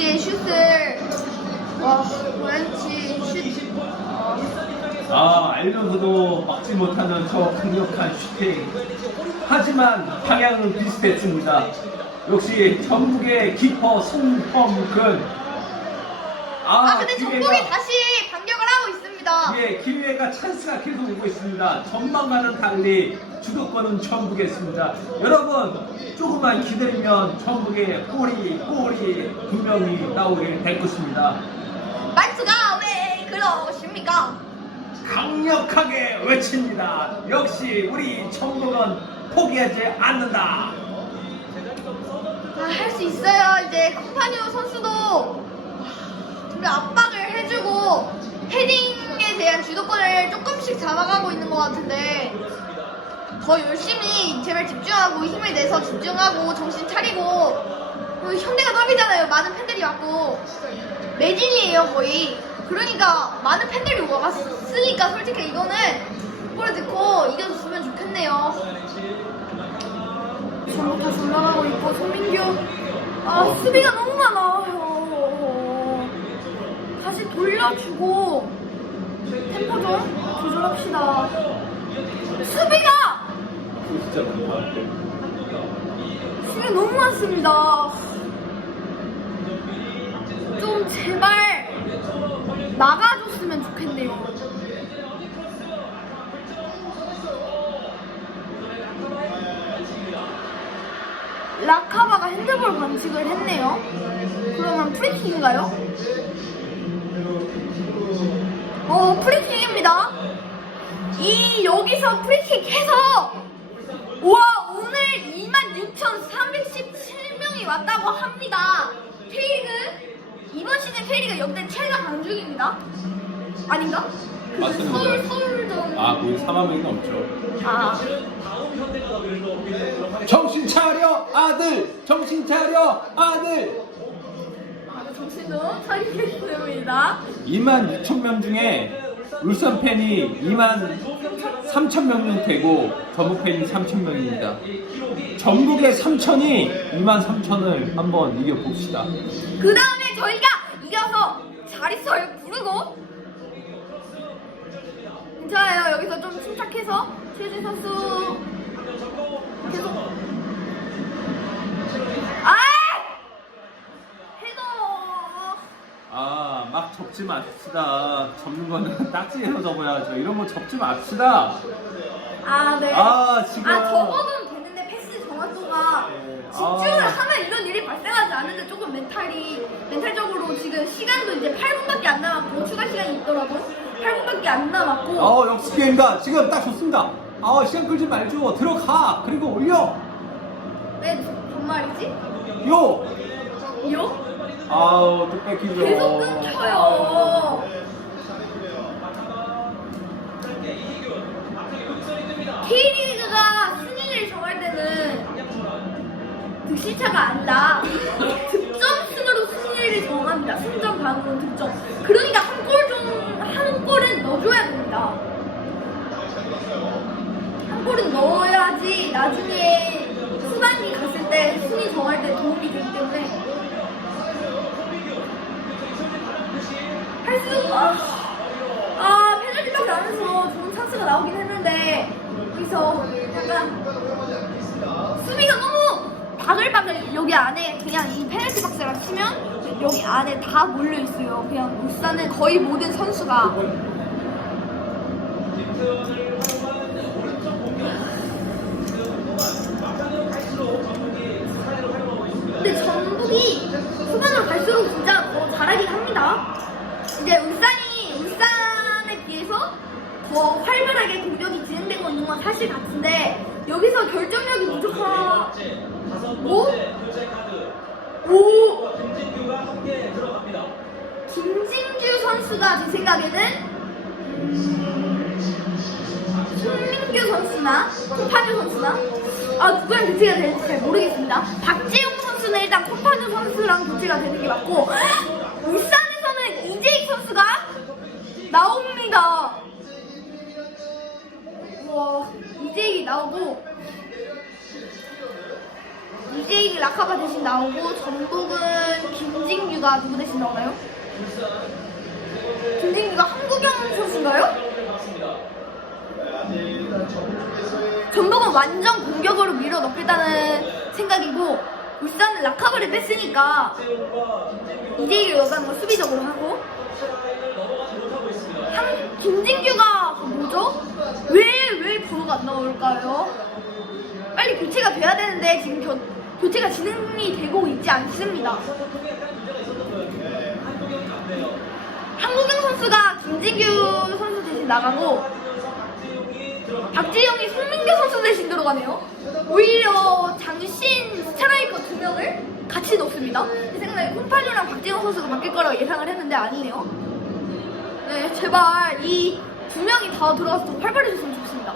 보란치의 슛을 보란치 슛 알면서도 막지 못하는 저 강력한 슈팅. 하지만 방향은 비슷했습니다. 역시 전북의 키퍼 송범근. 근데 전북이 다시 반격을 하고 있습니다. 예, 기회가 찬스가 계속 오고 있습니다. 전망과는 달리 주도권은 전북에 있습니다. 여러분 조금만 기다리면 전북의 골이 분명히 나오게 될 것입니다. 말투가 왜 그러십니까? 강력하게 외칩니다. 역시 우리 전북은 포기하지 않는다. 할 수 있어요. 이제 콤파니오 선수도 우리 압박을 해주고 헤딩에 대한 주도권을 조금씩 잡아가고 있는 것 같은데 더 열심히 제발 집중하고 힘을 내서 집중하고 정신 차리고 현대가 더비잖아요. 많은 팬들이 왔고 매진이에요 거의. 그러니까 많은 팬들이 왔으니까 솔직히 이거는 골을 넣고 이겨줬으면 좋겠네요. 전부 다시 올라가고 있고 송민규 수비가 너무 많아요. 다시 돌려주고 템포 좀 조절합시다. 수비가 진짜 많다. 수비가 너무 많습니다. 좀 제발 막아줬으면 좋겠네요. 라카바가 핸드볼 반칙을 했네요. 그러면 프리킥인가요? 프리킥입니다. 여기서 프리킥 해서 오늘 26,317명이 왔다고 합니다. K리그 이번 시즌 K리그 역대 최다 관중입니다. 아닌가? 맞습니다. 서울전 거의 4만 명이 넘죠. 정신 차려 아들! 정신 차려 아들! 정신도 차리겠습니다. 26,000명 중에 울산 팬이 23,000명 되고 전북 팬이 3,000명입니다. 전북의 3,000이 23,000을 한번 이겨봅시다. 그 다음에 저희가 이겨서 자릿수를 부르고 괜찮아요. 여기서 좀 침착해서 최진 선수 계속 헤더 막 접지 맙시다. 접는 거는 딱지에서 접어야죠. 이런 거 접지 맙시다. 네. 지금. 접어도 되는데 패스 정확도가 집중을 하면 이런 일이 발생하지 않는데 조금 멘탈적으로 지금 시간도 이제 8분밖에 안 남았고 추가 시간이 있더라고요. 8분밖에 안 남았고 역시 게임다. 지금 딱 좋습니다. 시간 끌지 말죠. 들어가. 그리고 올려. 네, 정말이지? 요. 요? 또 뺏기죠. 계속 끊겨요. K리그가 순위를 정할 때는 득실차가 아니라 득점 순으로 순위를 정합니다. 승점, 반응, 득점. 그러니까 한 골은 넣어줘야 됩니다. 한 골은 넣어야지 나중에 후반기 갔을 때 순위 정할 때 도움이 되기 때문에 페널티밖에 안 해서 좋은 찬스가 나오긴 했는데 여기서 약간 수비가 너무 바글바글 여기 안에 그냥 이 페널티 박스랑 치면 여기 안에 다 몰려 있어요. 그냥 울산은 거의 모든 선수가 근데 전북이 후반으로 갈수록 진짜 더 잘하긴 합니다. 이제 울산에 비해서 더 활발하게 공격이 진행되고 있는 건 사실 같은데 여기서 결정력이 부족하고 김진규 선수가 제 생각에는 손민규 선수나 콤파뉴 선수나 누구랑 교체가 될지 잘 모르겠습니다. 박재용 선수는 일단 콤파뉴 선수랑 교체가 되는 게 맞고 울산에서는 이재익 선수가 나옵니다. 이재익이 나오고 이재익이 라카바 대신 나오고 전북은 김진규 김진규가 누구 대신 나오나요? 김진규가 한국영 선수인가요? 전북은 완전 공격으로 밀어 넣겠다는 생각이고 울산은 라카브를 뺐으니까 이대일 여자는 수비적으로 하고 김진규가 뭐죠? 왜 번호가 안 나올까요? 빨리 교체가 돼야 되는데 지금 교체가 진행이 되고 있지 않습니다. 한국영 선수가 김진규 선수 대신 나가고 박지영이 송민규 선수 대신 들어가네요. 오히려 장신 스트라이커 2명을 같이 넣습니다. 제 생각에 콩파뉴랑 박지영 선수가 바뀔 거라고 예상을 했는데 아니네요. 네, 제발 이 2명이 다 들어가서 더 활발해졌으면 좋겠습니다.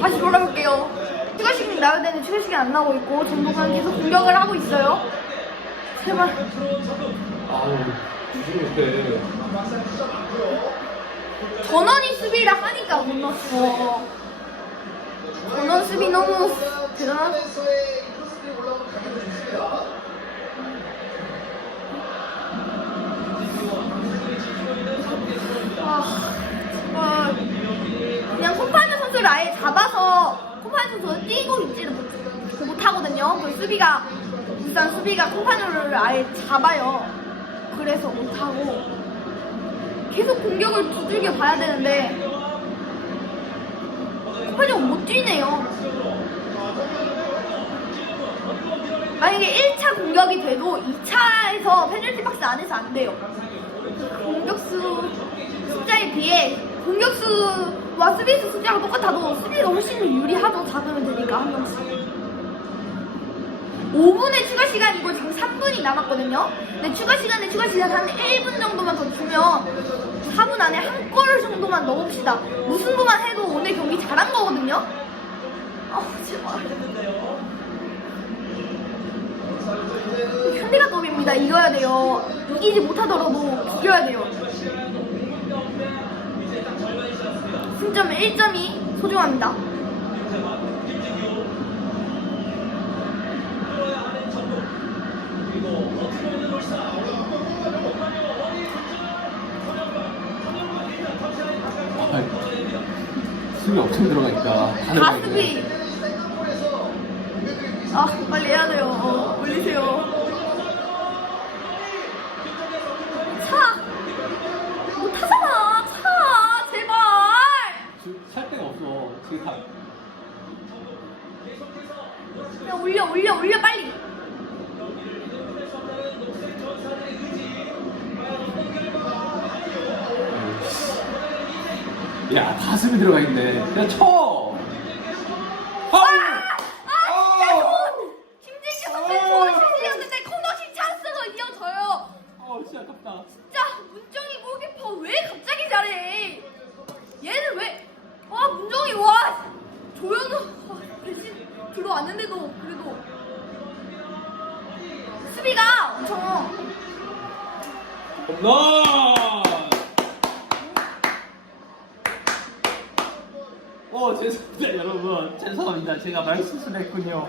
다시 돌아볼게요. 추가시간이 나와야 되는데 추가시간이 안 나오고 있고 전북은 계속 공격을 하고 있어요. 제발. 아우 조심히 못해. 전원이 수비를 하니까 못 넣었어. 전원 수비 너무 대단하다. 그냥 콤파뉴 선수를 아예 잡아서 콤파뉴 선수가 뛰고 있지를 못하거든요. 그 수비가 울산 수비가 콤파뉴를 아예 잡아요. 그래서 못하고 계속 공격을 두들겨 봐야 되는데 콤파뉴가 못 뛰네요. 만약에 1차 공격이 돼도 2차에서 페널티 박스 안에서 안 돼요. 공격수 숫자에 비해 공격수와 수비수 숫자가 똑같아도 수비가 훨씬 유리하죠. 잡으면 되니까 한 명씩. 5분의 추가 시간이고 지금 3분이 남았거든요. 근데 추가 시간 한 1분 정도만 더 주면 4분 안에 한 골 정도만 넣읍시다. 무승부만 해도 오늘 경기 잘한 거거든요. 제발. 현대가 더비입니다. 이겨야 돼요. 이기지 못하더라도 이겨야 돼요. 승점 1점이 소중합니다. 수비 엄청 들어가니까 가스비. 빨리 해야 돼요. 올리세요. 차! 못 타잖아. 차! 제발! 살 데가 없어. 지금 다. 그냥 올려 빨리. 야, 가슴이 들어가 있네. 야, 쳐! 김진규 선수 좋은 슛이었는데 코너킥 찬스가 이어져요. 진짜 아깝다. 진짜 문정이 골키퍼 왜 갑자기 잘해? 얘는 왜? 문정이 조현우 대신 들어왔는데도 그래도 수비가 엄청. 홈런! 죄송합니다 여러분. 죄송합니다. 제가 말실수를 했군요.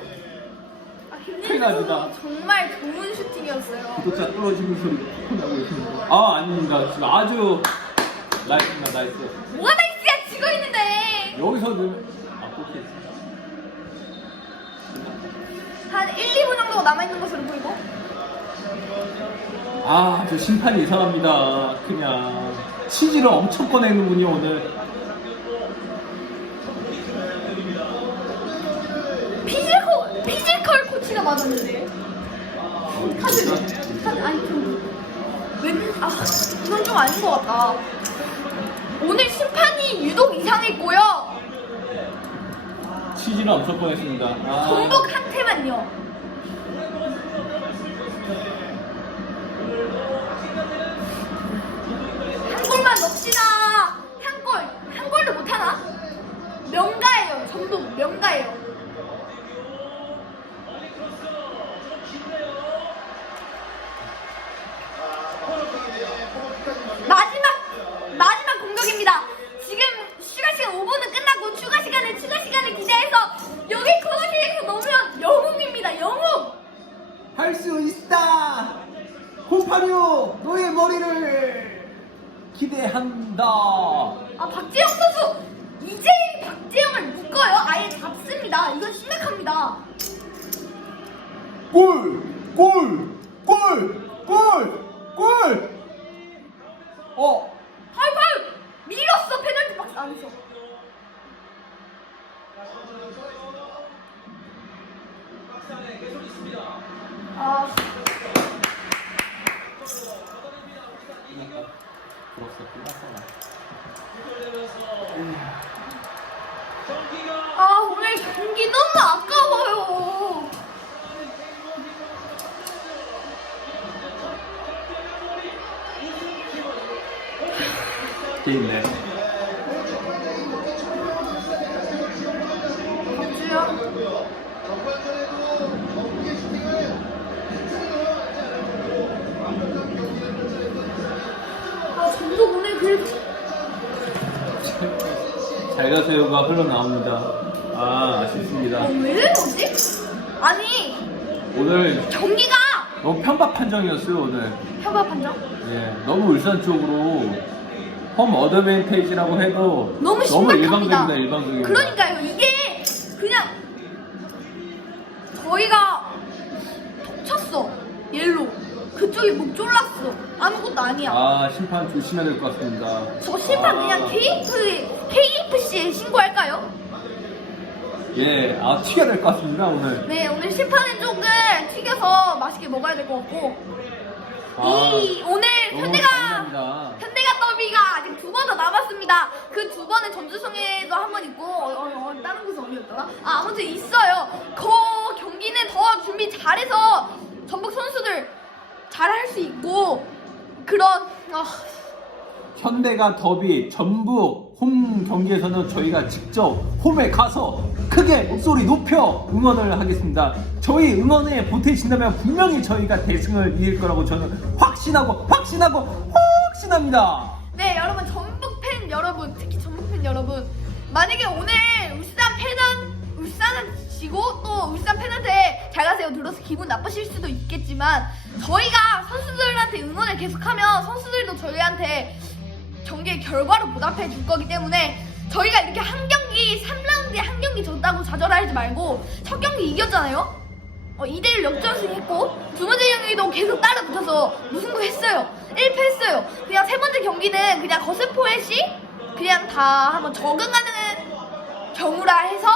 김진규 선수 정말 좋은 슈팅이었어요. 구독자 떨어지는 소리 코 나고 있습니다. 아닙니다. 지금 아주 나이스입니다. 나이스. 뭐가 나이스야? 지고 있는데. 여기서 넣으면 골키. 한 1, 2분 정도가 남아있는 것으로 보이고. 저 심판이 이상합니다. 그냥 치즈를 엄청 꺼내는군요 오늘. 피지컬 코치가 맞았는데. 카드 아니 이건 좀 아닌 것 같다. 오늘 심판이 유독 이상했고요. 치즈를 엄청 꺼냈습니다. 전북한테만요. 한 골만 넣읍시다. 한 골도 못하나? 명가예요. 전북 명가예요. 마지막 공격입니다. 지금 추가 시간 5분은 끝났고 추가 시간을 기대해서 여기 코너킥에서 여기서 넣으면 영웅입니다. 영웅. 할 수 있다. 곰팡이요 너의 머리를 기대한다. 아 박재영 선수 이제 박재영을 묶어요. 아예 잡습니다. 이건 심각합니다. 골! 골! 골! 골! 골! 하이파이브 밀었어. 페널티 박스 안에서. 아 오늘 경기 너무 아까워요. 있네. 박주영. 아 전도 오늘 그래도 잘 가세요가 흘러나옵니다. 아쉽습니다. 왜 이러지? 아니 오늘 경기가 너무 편박 판정이었어요 오늘. 협업 판정? 예, 너무 울산 쪽으로 홈 어드밴테이지라고 해도 너무 심각합니다. 일방적입니다. 그러니까요. 이게 그냥 저희가 톡 쳤어. 옐로. 그쪽이 목 졸랐어. 아무것도 아니야. 심판 조심해야 될 것 같습니다. 저 심판 그냥 KFC에 신고할까요? 예, 튀겨야 될 것 같습니다 오늘. 네, 오늘 심판은 조금 튀겨서 맛있게 먹어야 될 것 같고. 오늘 너무 현대가 감사합니다. 더비가 아직 2번 더 남았습니다. 그 2번은 전주성에도 한 번 있고 다른 곳은 어디였더라? 아무튼 있어요. 그 경기는 더 준비 잘해서 전북 선수들 잘할 수 있고 그런 현대가 더비 전북 홈 경기에서는 저희가 직접 홈에 가서 크게 목소리 높여 응원을 하겠습니다. 저희 응원에 보태신다면 분명히 저희가 대승을 이길 거라고 저는 확신합니다. 네, 여러분 전북 팬 여러분, 특히 전북 팬 여러분, 만약에 오늘 울산은 지고 또 울산 팬한테 잘 가세요 들어서 기분 나쁘실 수도 있겠지만 저희가 선수들한테 응원을 계속하면 선수들도 저희한테 경기의 결과로 보답해 줄 거기 때문에 저희가 이렇게 한 경기 3라운드에 한 경기 졌다고 좌절하지 말고 첫 경기 이겼잖아요. 2대1 역전승 했고 두 번째 경기도 계속 따라붙어서 무승부 했어요. 1패 했어요. 그냥 세 번째 경기는 그냥 거세포엣이 그냥 다 한번 적응하는 경우라 해서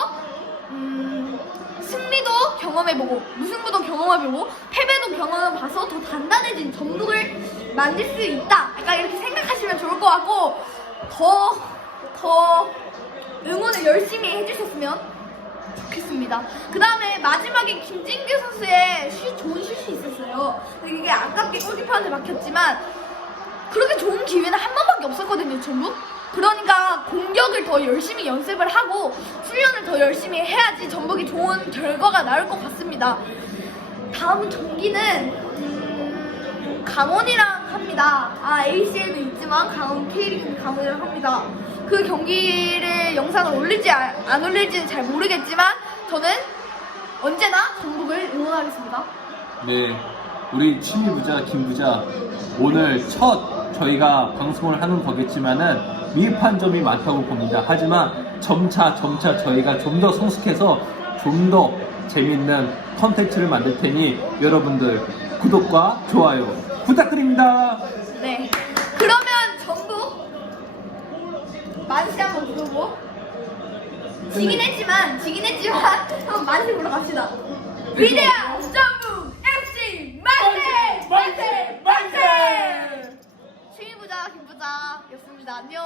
승리도 경험해보고 무승부도 경험해보고 패배도 경험해봐서 더 단단해진 전북을 만들 수 있다. 약간 이렇게 생각하시면 좋을 것 같고 더 응원을 열심히 해주셨으면 좋겠습니다. 그 다음에 마지막에 김진규 선수의 좋은 슛이 있었어요. 이게 아깝게 골키퍼한테 막혔지만 그렇게 좋은 기회는 한 번밖에 없었거든요, 전북. 그러니까 공격을 더 열심히 연습을 하고 훈련을 더 열심히 해야지 전북이 좋은 결과가 나올 것 같습니다. 다음 경기는 강원이랑 합니다. ACL도 있지만 K리그 강원이랑 합니다. 그 경기를 영상을 올릴지 안 올릴지는 잘 모르겠지만 저는 언제나 전북을 응원하겠습니다. 네, 우리 취미 부자 김 부자 오늘 첫 저희가 방송을 하는 거겠지만은 미흡한 점이 많다고 봅니다. 하지만 점차 저희가 좀 더 성숙해서 좀 더 재밌는 컨텐츠를 만들 테니 여러분들 구독과 좋아요 부탁드립니다. 네, 그러면 전북 만세 한번 부르고 지긴 했지만 한번 만세 불러 갑시다. 위대한 전북 FC 만세! 취미부자 김부자였습니다. 안녕.